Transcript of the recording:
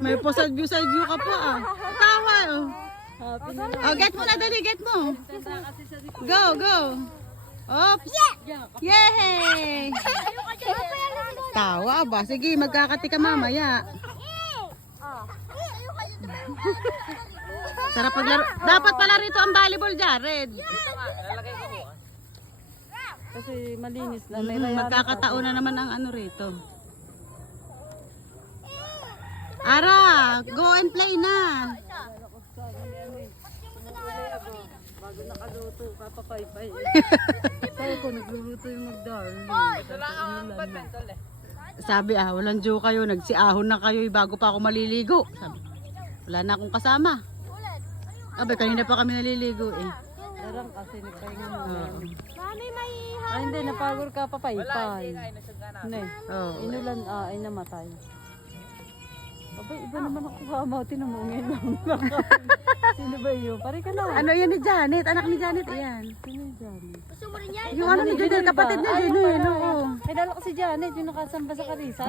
May view side view ka pa ah. Tawa oh. Oh, get mo na dali, get mo. Go, go. Oops. Yay! Tawa ba? Sige, magkakati ka mamaya. Sarap paglaro. Dapat pala rito ang volleyball, Jared. Kasi malinis na. May Mm, magkakataon na naman ang ano rito. Ara, go and play na. Bago nakaluto, kapapaypay. Sabi ko, nagluluto yung mag-darling. Sabi ah, walang joke kayo, nagsiahon na kayo bago pa ako maliligo. Sabi, wala na akong kasama. Abe, kanina pa kami naliligo eh. Darang kasi nagpahinga mo. Mami, may Ay, hindi, napagod ka papaypay. Hindi. Oo. Inulan, ah, ay namatay. Abay, iba naman ako kamaw. Tinan mo ngayon lang. Sino ba yun? Pare ka na. Ano yan ni Janet? Anak ni Janet, yan. Sino yung Janet? gusto mo rin yan? Yung ano ni Janet, kapatid ni Ay, Janet, pala. oo. Ay, dala ko si Janet, yung nakasamba sa Karisa.